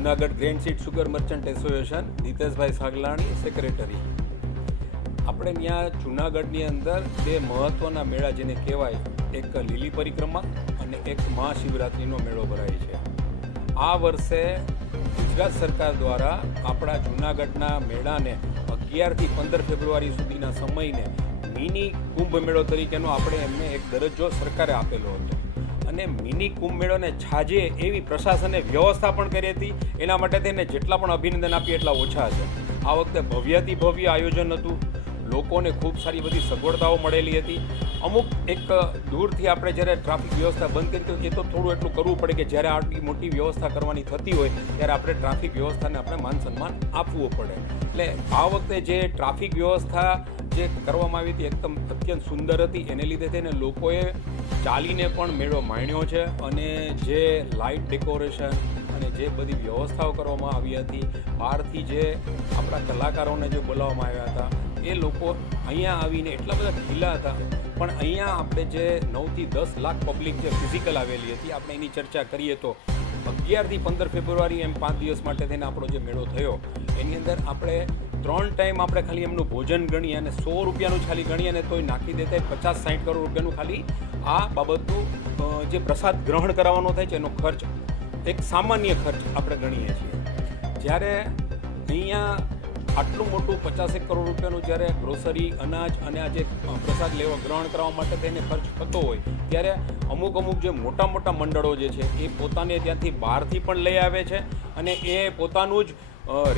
Junagadh grand seat sugar merchant association, Niteshbhai Sagalani, secretary. આપણે ત્યાં જુનાગઢની અંદર બે મહત્ત્વના મેળા જેને કહેવાય, એક લીલી પરિક્રમા અને એક મહાશિવરાત્રિનો મેળો ભરાય છે. આ વર્ષે ગુજરાત સરકાર દ્વારા આપણા જુનાગઢના મેળાને અગિયારથી પંદર ફેબ્રુઆરી સુધીના સમયને મિની કુંભ મેળો તરીકેનો આપણે એમને એક દરજ્જો સરકારે આપેલો હતો. અને મિની કુંભ મેળોને છાજે એવી પ્રશાસને વ્યવસ્થા પણ કરી હતી. એના માટે તેને જેટલા પણ અભિનંદન આપીએ એટલા ઓછા છે આ વખતે ભવ્યાતિ ભવ્ય આયોજન હતું. લોકોને ખૂબ સારી બધી સગવડતાઓ મળેલી હતી. અમુક એક દૂરથી આપણે જ્યારે ટ્રાફિક વ્યવસ્થા બંધ કરી એ તો થોડું એટલું કરવું પડે કે જ્યારે આટલી મોટી વ્યવસ્થા કરવાની થતી હોય, ત્યારે આપણે ટ્રાફિક વ્યવસ્થાને આપણે માન સન્માન આપવું પડે. એટલે આ વખતે જે ટ્રાફિક વ્યવસ્થા જે કરવામાં આવી હતી એકદમ અત્યંત સુંદર હતી. એને લીધે તેને લોકોએ ચાલીને પણ મેળો માણ્યો છે અને જે લાઇટ ડેકોરેશન અને જે બધી વ્યવસ્થાઓ કરવામાં આવી હતી, બહારથી જે આપણા કલાકારોને જે બોલાવવામાં આવ્યા હતા, એ લોકો અહીંયા આવીને એટલા બધા ખીલા હતા. પણ અહીંયા આપણે જે નવથી દસ લાખ પબ્લિક જે ફિઝિકલ આવેલી હતી, આપણે એની ચર્ચા કરીએ તો અગિયારથી પંદર ફેબ્રુઆરી એમ પાંચ દિવસ માટે થઈને આપણો જે મેળો થયો, એની અંદર આપણે ત્રણ ટાઈમ આપણે ખાલી એમનું ભોજન ગણીએ અને સો રૂપિયાનું ખાલી ગણીએ અને તોય નાખી દેતા પચાસ સાઠ કરોડ રૂપિયાનું ખાલી આ બાબતનું જે પ્રસાદ ગ્રહણ કરાવવાનો થાય છે એનો ખર્ચ, એક સામાન્ય ખર્ચ આપણે ગણીએ છીએ. જ્યારે અહીંયા આટલું મોટું પચાસેક કરોડ રૂપિયાનું જ્યારે ગ્રોસરી અનાજ અને આ જે પ્રસાદ લેવા, ગ્રહણ કરવા માટે થઈને ખર્ચ થતો હોય, ત્યારે અમુક અમુક જે મોટા મોટા મંડળો જે છે એ પોતાને ત્યાંથી બહારથી પણ લઈ આવે છે અને એ પોતાનું જ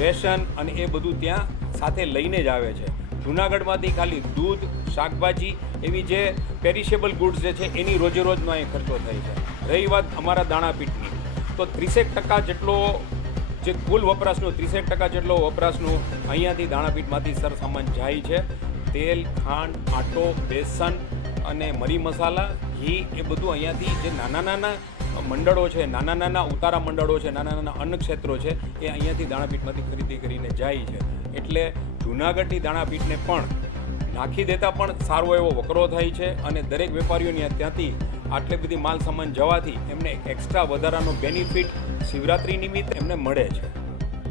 રેશન અને એ બધું ત્યાં સાથે લઈને જ આવે છે. જુનાગઢમાંથી ખાલી દૂધ, શાકભાજી એવી જે પેરિશેબલ ગુડ્સ જે છે એની રોજેરોજનો અહીં ખર્ચો થાય છે. રહી વાત અમારા દાણાપીઠની તો ત્રીસેક ટકા જેટલો જે કુલ વપરાશનું, ત્રીસેક ટકા જેટલો વપરાશનું અહીંયાથી દાણાપીઠમાંથી સરસામાન જાય છે. તેલ, ખાંડ, આટો, બેસન અને મરી મસાલા, ઘી એ બધું અહીંયાથી જે નાના નાના મંડળો છે, નાના નાના ઉતારા મંડળો છે, નાના નાના અન્ન ક્ષેત્રો છે, એ અહીંયાથી દાણાપીઠમાંથી ખરીદી કરીને જાય છે. એટલે જૂનાગઢની દાણાપીઠને પણ નાખી દેતા પણ સારો એવો વકરો થાય છે અને દરેક વેપારીઓની ત્યાંથી આટલી બધી માલ સામાન જવાથી એમને એક્સ્ટ્રા વધારાનો બેનિફિટ શિવરાત્રિ નિમિત્ત એમને મળે છે.